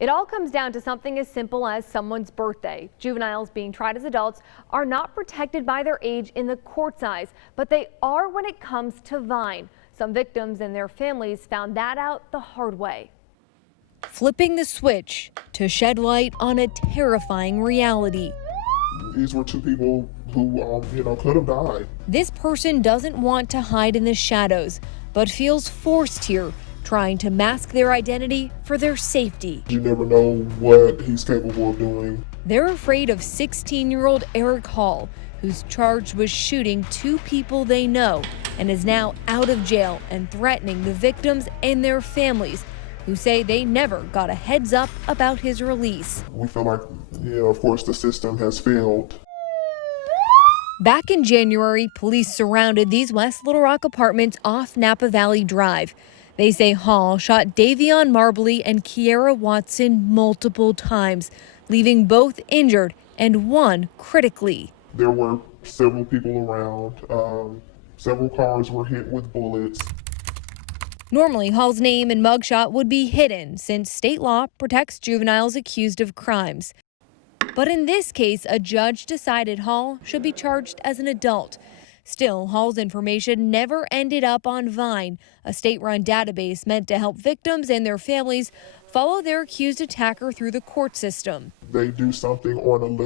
It all comes down to something as simple as someone's birthday. Juveniles being tried as adults are not protected by their age in the court's eyes, but they are when it comes to Vine. Some victims and their families found that out the hard way. Flipping the switch to shed light on a terrifying reality. These were two people who, could have died. This person doesn't want to hide in the shadows, but feels forced here, trying to mask their identity for their safety. You never know what he's capable of doing. They're afraid of 16-year-old Eric Hall, who's charged with shooting two people they know and is now out of jail and threatening the victims and their families, who say they never got a heads up about his release. We feel like, of course, the system has failed. Back in January, police surrounded these West Little Rock apartments off Napa Valley Drive. They say Hall shot Davion Marbley and Kiera Watson multiple times, leaving both injured and one critically. There were several people around. Several cars were hit with bullets. Normally, Hall's name and mugshot would be hidden since state law protects juveniles accused of crimes. But in this case, a judge decided Hall should be charged as an adult. Still, Hall's information never ended up on Vine, a state-run database meant to help victims and their families follow their accused attacker through the court system. They do something on an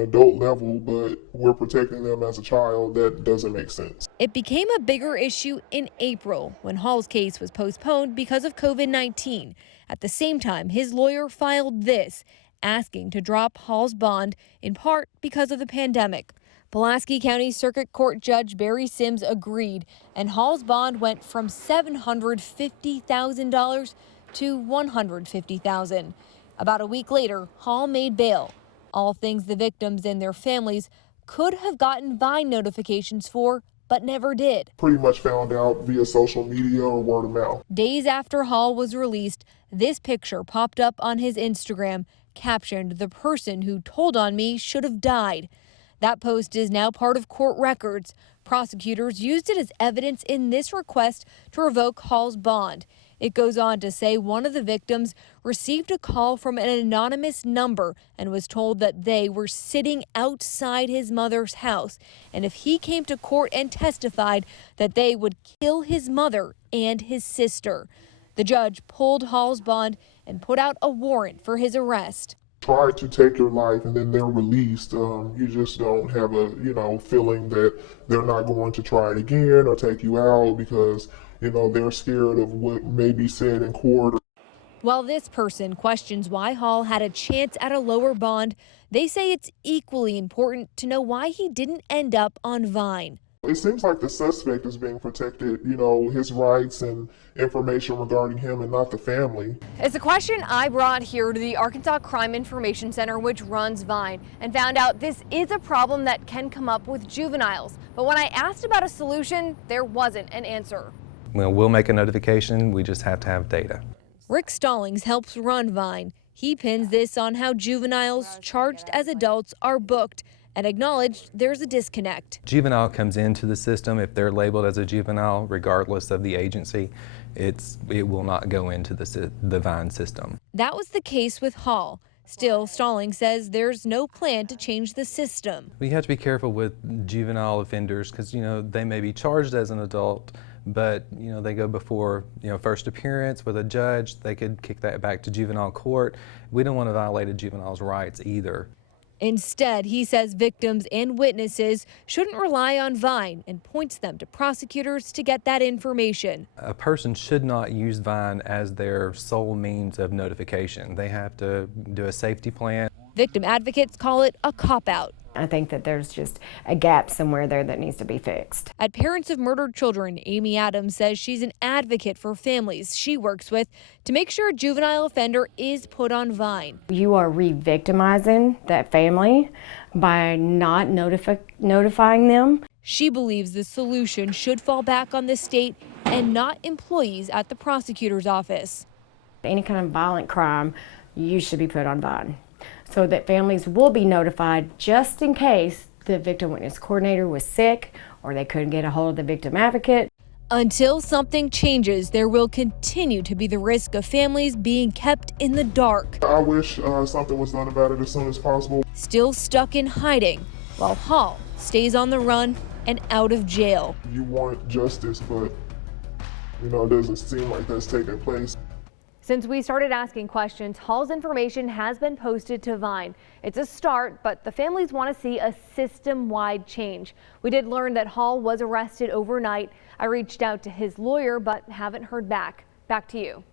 adult level, but we're protecting them as a child. That doesn't make sense. It became a bigger issue in April when Hall's case was postponed because of COVID-19. At the same time, his lawyer filed this, asking to drop Hall's bond, in part because of the pandemic. Pulaski County Circuit Court Judge Barry Sims agreed, and Hall's bond went from $750,000 to $150,000. About a week later, Hall made bail. All things the victims and their families could have gotten Vine notifications for, but never did. Pretty much found out via social media or word of mouth. Days after Hall was released, this picture popped up on his Instagram, captioned, "The person who told on me should have died." That post is now part of court records. Prosecutors used it as evidence in this request to revoke Hall's bond. It goes on to say one of the victims received a call from an anonymous number and was told that they were sitting outside his mother's house, and if he came to court and testified, that they would kill his mother and his sister. The judge pulled Hall's bond and put out a warrant for his arrest. Try to take your life and then they're released. You just don't have a, feeling that they're not going to try it again or take you out because, they're scared of what may be said in court. While this person questions why Hall had a chance at a lower bond, they say it's equally important to know why he didn't end up on Vine. It seems like the suspect is being protected, his rights and information regarding him and not the family. It's a question I brought here to the Arkansas Crime Information Center, which runs Vine, and found out this is a problem that can come up with juveniles. But when I asked about a solution, there wasn't an answer. Well, we'll make a notification. We just have to have data. Rick Stallings helps run Vine. He pins this on how juveniles charged as adults are booked and acknowledged there's a disconnect. Juvenile comes into the system. If they're labeled as a juvenile, regardless of the agency, it will not go into the Vine system. That was the case with Hall. Still, Stallings says there's no plan to change the system. We have to be careful with juvenile offenders because, they may be charged as an adult, but, they go before, first appearance with a judge. They could kick that back to juvenile court. We don't want to violate a juvenile's rights either. Instead, he says victims and witnesses shouldn't rely on Vine and points them to prosecutors to get that information. A person should not use Vine as their sole means of notification. They have to do a safety plan. Victim advocates call it a cop-out. I think that there's just a gap somewhere there that needs to be fixed. At Parents of Murdered Children, Amy Adams says she's an advocate for families she works with to make sure a juvenile offender is put on Vine. You are re-victimizing that family by not notifying them. She believes the solution should fall back on the state and not employees at the prosecutor's office. Any kind of violent crime, you should be put on Vine, so that families will be notified just in case the victim witness coordinator was sick or they couldn't get a hold of the victim advocate. Until something changes, there will continue to be the risk of families being kept in the dark. I wish something was done about it as soon as possible. Still stuck in hiding, while Hall stays on the run and out of jail. You want justice, but it doesn't seem like that's taking place. Since we started asking questions, Hall's information has been posted to Vine. It's a start, but the families want to see a system-wide change. We did learn that Hall was arrested overnight. I reached out to his lawyer, but haven't heard back. Back to you.